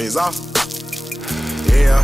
He's off. Yeah.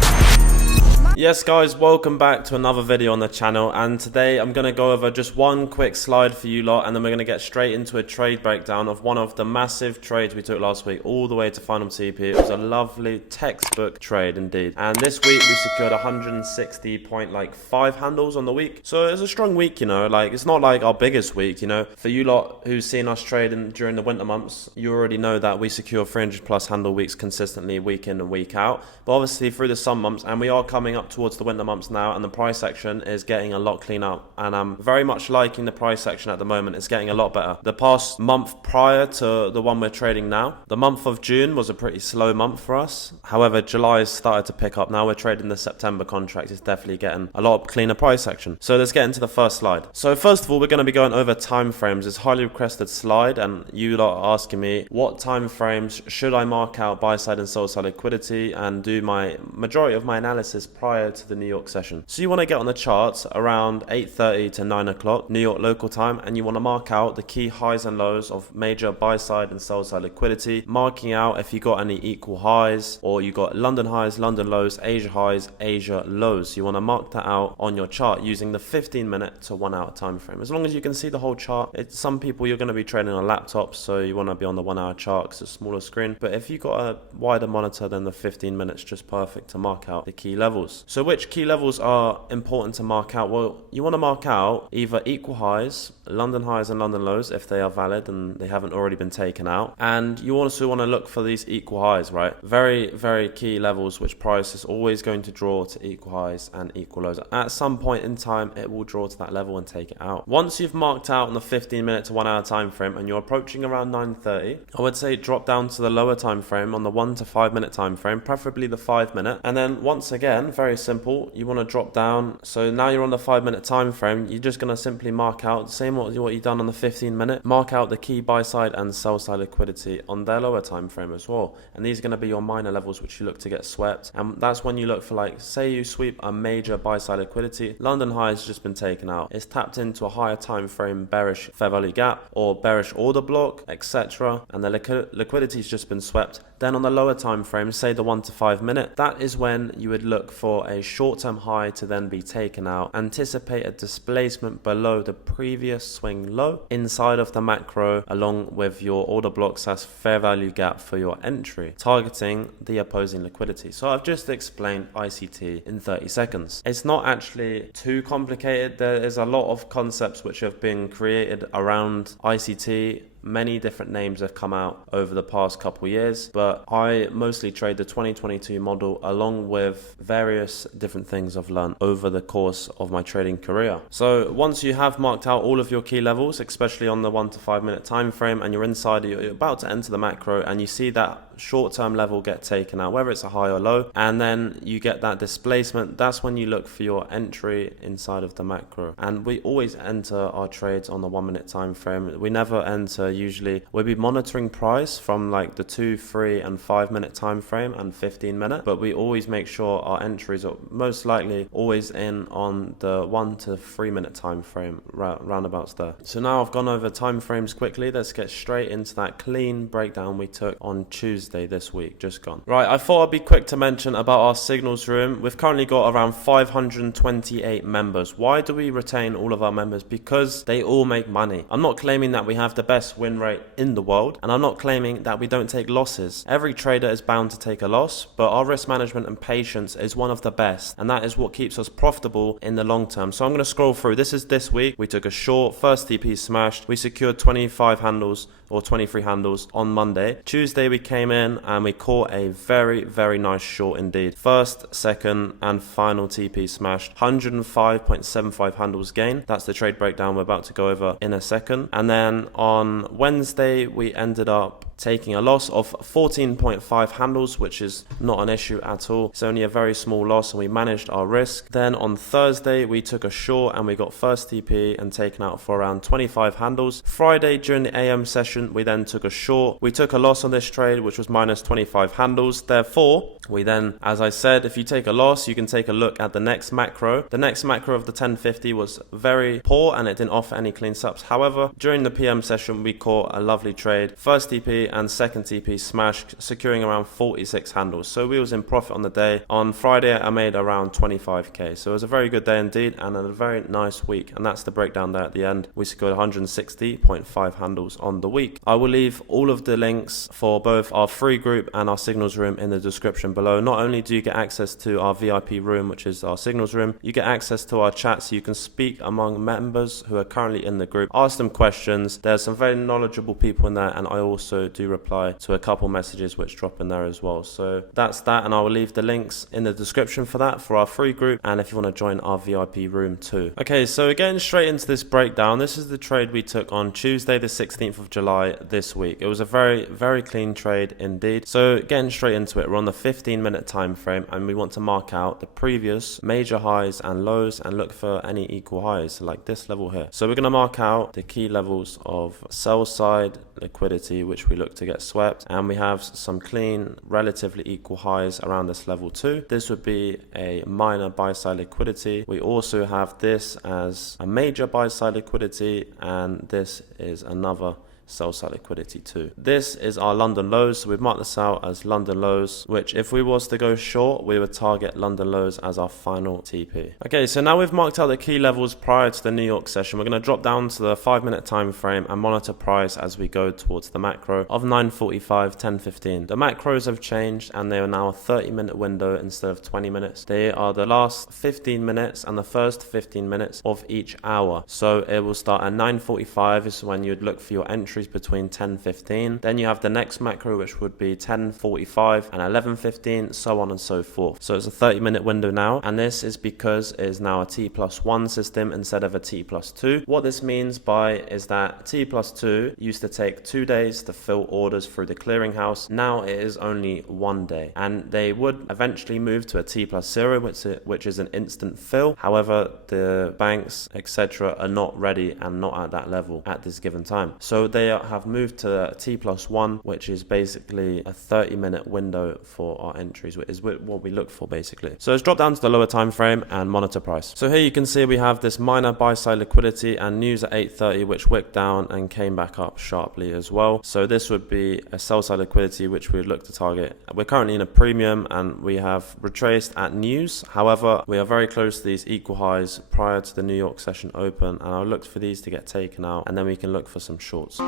Yes guys, welcome back to another video on the channel, and today I'm going to go over just one quick slide for you lot, and then we're going to get straight into a trade breakdown of one of the massive trades we took last week all the way to final TP. It was a lovely textbook trade indeed, and this week we secured 160.5 handles on the week, so it's a strong week, you know. Like, it's not like our biggest week, you know. For you lot who's seen us trading during the winter months, you already know that we secure 300 plus handle weeks consistently week in and week out, but obviously through the sun months, and we are coming up towards the winter months now, and the price action is getting a lot cleaner, and I'm very much liking the price action at the moment. It's getting a lot better. The past month prior to the one we're trading now, the month of June was a pretty slow month for us. However, July has started to pick up. Now we're trading the September contract. It's definitely getting a lot cleaner price action. So let's get into the first slide. So first of all, we're going to be going over time frames. It's a highly requested slide, and you lot are asking me what time frames should I mark out buy side and sell side liquidity and do my majority of my analysis prior to the New York session. So you want to get on the charts around 8:30 to 9 o'clock New York local time, and you want to mark out the key highs and lows of major buy side and sell side liquidity, marking out if you got any equal highs, or you got London highs, London lows, Asia highs, Asia lows. You want to mark that out on your chart using the 15-minute to 1 hour time frame. As long as you can see the whole chart. Some people, you're going to be trading on laptops, so you want to be on the 1 hour chart because it's a smaller screen, but if you got a wider monitor, then the 15 minutes just perfect to mark out the key levels. So which key levels are important to mark out? Well, you want to mark out either equal highs, London highs and London lows if they are valid and they haven't already been taken out, and you also want to look for these equal highs, right? Very, very key levels which price is always going to draw to equal highs and equal lows. At some point in time, it will draw to that level and take it out. Once you've marked out on the 15-minute to 1 hour time frame and you're approaching around 9:30, I would say drop down to the lower time frame on the 1 to 5 minute time frame, preferably the 5 minute, and then once again, very simple, you want to drop down. So now you're on the 5 minute time frame, you're just going to simply mark out the same what you've done on the 15-minute, mark out the key buy side and sell side liquidity on their lower time frame as well, and these are going to be your minor levels which you look to get swept, and that's when you look for, like, say you sweep a major buy side liquidity, London high has just been taken out, it's tapped into a higher time frame bearish fair value gap or bearish order block, etc., and the liquidity has just been swept. Then on the lower time frame, say the 1 to 5 minute, that is when you would look for a short-term high to then be taken out. Anticipate a displacement below the previous swing low inside of the macro, along with your order blocks as fair value gap for your entry, targeting the opposing liquidity. So I've just explained ICT in 30 seconds. It's not actually too complicated. There is a lot of concepts which have been created around ICT. Many different names have come out over the past couple years, but I mostly trade the 2022 model along with various different things I've learned over the course of my trading career. So once you have marked out all of your key levels, especially on the 1 to 5 minute time frame, and you're inside, you're about to enter the macro, and you see that short-term level get taken out, whether it's a high or low, and then you get that displacement, that's when you look for your entry inside of the macro. And we always enter our trades on the 1 minute time frame. We never enter, usually we'll be monitoring price from like the 2, 3 and 5 minute time frame and 15 minute, but we always make sure our entries are most likely always in on the 1 to 3 minute time frame, roundabouts there. So now I've gone over time frames quickly. Let's get straight into that clean breakdown we took on Tuesday this week, just gone. Right, I thought I'd be quick to mention about our signals room. We've currently got around 528 members. Why do we retain all of our members? Because they all make money. I'm not claiming that we have the best win rate in the world, and I'm not claiming that we don't take losses. Every trader is bound to take a loss, but our risk management and patience is one of the best, and that is what keeps us profitable in the long term. So I'm going to scroll through. This is this week. We took a short, first TP smashed. We secured 25 handles or 23 handles on Monday. Tuesday we came in and we caught a very, very nice short indeed. First, second and final TP smashed. 105.75 handles gain. That's the trade breakdown we're about to go over in a second. And then on Wednesday we ended up taking a loss of 14.5 handles, which is not an issue at all. It's only a very small loss and we managed our risk. Then on Thursday we took a short and we got first TP and taken out for around 25 handles. Friday during the AM session we then took a short. We took a loss on this trade, which was minus 25 handles. Therefore we then, as I said, if you take a loss you can take a look at the next macro. The next macro of the 1050 was very poor and it didn't offer any clean subs. However, during the PM session we caught a lovely trade. First TP TP and second TP smash, securing around 46 handles. So we was in profit on the day. On Friday, I made around 25k. So it was a very good day indeed and a very nice week. And that's the breakdown there at the end. We secured 160.5 handles on the week. I will leave all of the links for both our free group and our signals room in the description below. Not only do you get access to our VIP room, which is our signals room, you get access to our chat so you can speak among members who are currently in the group, ask them questions. There's some very knowledgeable people in there, and I also do reply to a couple messages which drop in there as well. So that's that, and I will leave the links in the description for that, for our free group, and if you want to join our VIP room too. Okay, so getting straight into this breakdown, this is the trade we took on Tuesday the 16th of July this week. It was a very clean trade indeed. So getting straight into it, we're on the 15-minute time frame, and we want to mark out the previous major highs and lows and look for any equal highs like this level here. So we're going to mark out the key levels of sell side liquidity which we look to get swept, and we have some clean relatively equal highs around this level too. This would be a minor buy side liquidity. We also have this as a major buy side liquidity, and this is another sell side liquidity too. This is our London lows, so we've marked this out as London lows, which if we was to go short, we would target London lows as our final TP. Okay, so now we've marked out the key levels prior to the New York session. We're going to drop down to the 5-minute time frame and monitor price as we go towards the macro of 9:45, 10:15. The macros have changed and they are now a 30-minute window instead of 20 minutes. They are the last 15 minutes and the first 15 minutes of each hour. So it will start at 9:45 is when you'd look for your entry between 10:15. Then you have the next macro, which would be 10:45 and 11:15, so on and so forth. So it's a 30-minute window now, and this is because it is now a T+1 system instead of a T+2. What this means by is that T+2 used to take 2 days to fill orders through the clearinghouse. Now it is only 1 day, and they would eventually move to a T+0, which is an instant fill. However, the banks, etc., are not ready and not at that level at this given time. So they have moved to T+1, which is basically a 30-minute window for our entries, which is what we look for basically. So let's drop down to the lower time frame and monitor price. So here you can see we have this minor buy side liquidity and news at 8:30, which wicked down and came back up sharply as well. So this would be a sell side liquidity which we would look to target. We're currently in a premium and we have retraced at news. However, we are very close to these equal highs prior to the New York session open, and I'll look for these to get taken out, and then we can look for some shorts.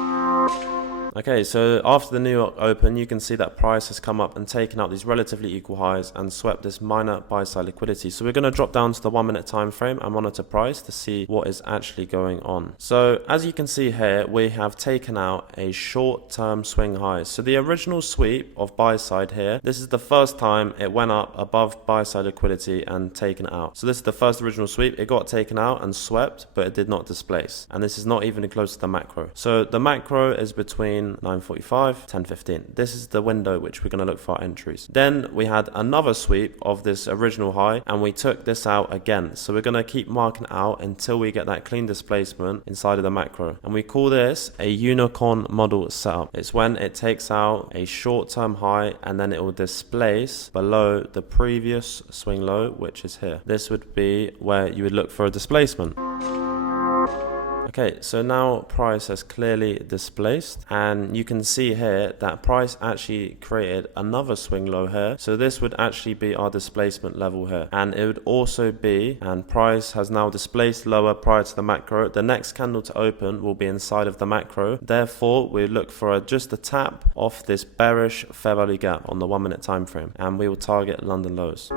Okay, so after the New York Open, you can see that price has come up and taken out these relatively equal highs and swept this minor buy side liquidity. So we're going to drop down to the 1-minute time frame and monitor price to see what is actually going on. So as you can see here, we have taken out a short-term swing high. So the original sweep of buy side here, this is the first time it went up above buy side liquidity and taken it out. So this is the first original sweep. It got taken out and swept, but it did not displace. And this is not even close to the macro. So the macro is between 9:45, 10:15. This is the window which we're going to look for our entries. Then we had another sweep of this original high and we took this out again. So we're going to keep marking out until we get that clean displacement inside of the macro. And we call this a unicorn model setup. It's when it takes out a short-term high and then it will displace below the previous swing low, which is here. This would be where you would look for a displacement. Okay, so now price has clearly displaced, and you can see here that price actually created another swing low here. So this would actually be our displacement level here, and it would also be, and price has now displaced lower prior to the macro. The next candle to open will be inside of the macro. Therefore, we look for just a tap off this bearish fair value gap on the 1-minute time frame, and we will target London lows.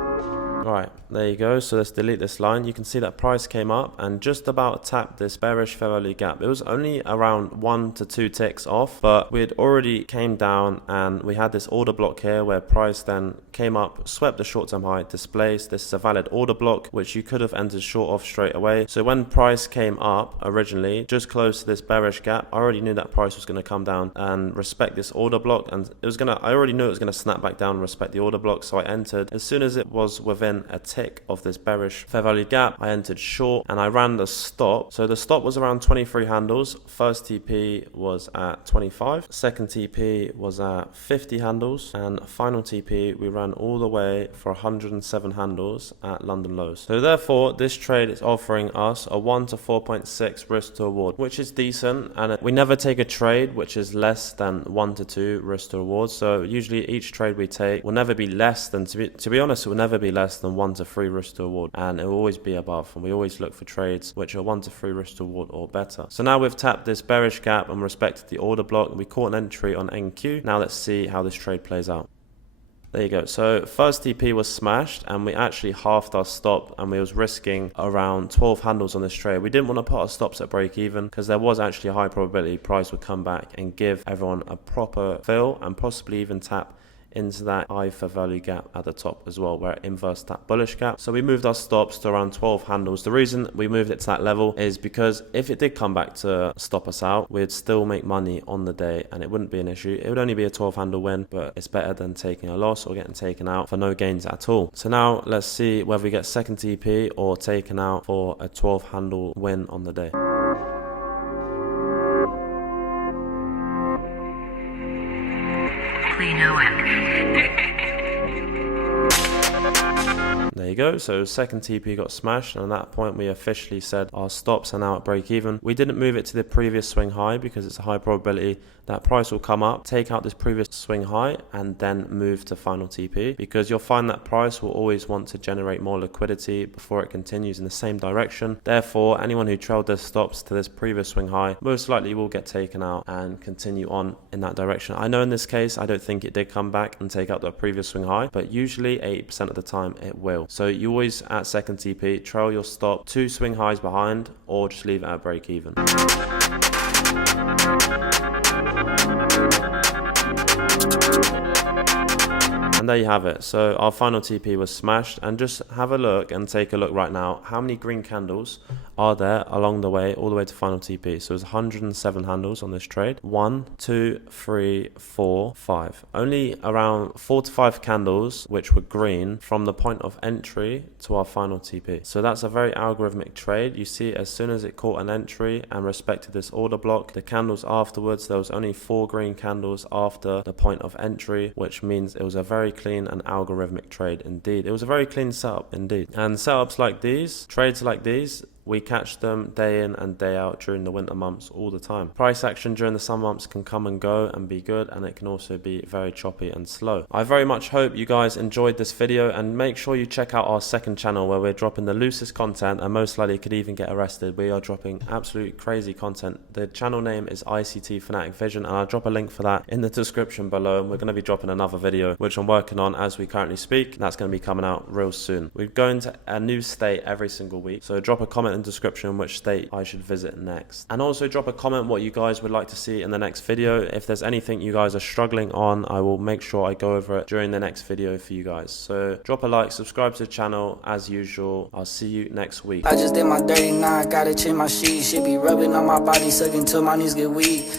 Alright, there you go. So let's delete this line. You can see that price came up and just about tapped this bearish fair value gap. It was only around 1 to 2 ticks off, but we had already came down and we had this order block here where price then came up, swept the short-term high, displaced. This is a valid order block which you could have entered short off straight away. So when price came up originally, just close to this bearish gap, I already knew that price was going to come down and respect this order block, and I already knew it was going to snap back down and respect the order block, so I entered as soon as it was within within a tick of this bearish fair value gap. I entered short and I ran the stop. So the stop was around 23 handles. First TP was at 25. Second TP was at 50 handles. And final TP, we ran all the way for 107 handles at London lows. So therefore, this trade is offering us a 1 to 4.6 risk to reward, which is decent. And we never take a trade which is less than 1 to 2 risk to reward. So usually each trade we take will never be less than, to be honest, it will never be less than 1 to 3 risk to reward. And it will always be above. And we always look for trades which are 1 to 3 risk to reward or better. So now we've tapped this bearish gap and respected the order block. We caught an entry on NQ. Now let's see how this trade plays out. There you go. So first TP was smashed and we actually halved our stop and we was risking around 12 handles on this trade. We didn't want to put our stops at break even because there was actually a high probability price would come back and give everyone a proper fill and possibly even tap into that high fair value gap at the top as well, where it inversed that bullish gap. So we moved our stops to around 12 handles. The reason we moved it to that level is because if it did come back to stop us out, we'd still make money on the day and it wouldn't be an issue. It would only be a 12 handle win, but it's better than taking a loss or getting taken out for no gains at all. So now let's see whether we get second TP or taken out for a 12 handle win on the day. There you go. So second TP got smashed, and at that point we officially said our stops are now at break even. We didn't move it to the previous swing high because it's a high probability that price will come up, take out this previous swing high, and then move to final TP, because you'll find that price will always want to generate more liquidity before it continues in the same direction. Therefore, anyone who trailed their stops to this previous swing high most likely will get taken out and continue on in that direction. I know in this case I don't think it did come back and take out the previous swing high, but usually 80% of the time it will. So you always at second TP trail your stop 2 swing highs behind, or just leave it at break even. And there you have it. So our final TP was smashed, and just have a look and take a look right now. How many green candles are there along the way, all the way to final TP? So it's 107 handles on this trade. 1, 2, 3, 4, 5. Only around 4 to 5 candles which were green from the point of entry to our final TP. So that's a very algorithmic trade. You see, as soon as it caught an entry and respected this order block, the candles afterwards, there was only 4 green candles after the point of entry, which means it was a very clean and algorithmic trade indeed. It was a very clean setup indeed. And setups like these, trades like these, we catch them day in and day out during the winter months all the time. Price action during the summer months can come and go and be good, and it can also be very choppy and slow. I very much hope you guys enjoyed this video, and make sure you check out our second channel where we're dropping the loosest content and most likely could even get arrested. We are dropping absolute crazy content. The channel name is ICT Fanatic Vision, and I'll drop a link for that in the description below. And we're going to be dropping another video which I'm working on as we currently speak. That's going to be coming out real soon. We're going to a new state every single week, so drop a comment in the description which state I should visit next, and also drop a comment what you guys would like to see in the next video. If there's anything you guys are struggling on, I will make sure I go over it during the next video for you guys. So drop a like, subscribe to the channel as usual. I'll see you next week. I just did my 39, gotta change my sheets. She be rubbing on my body, sucking till my knees get weak.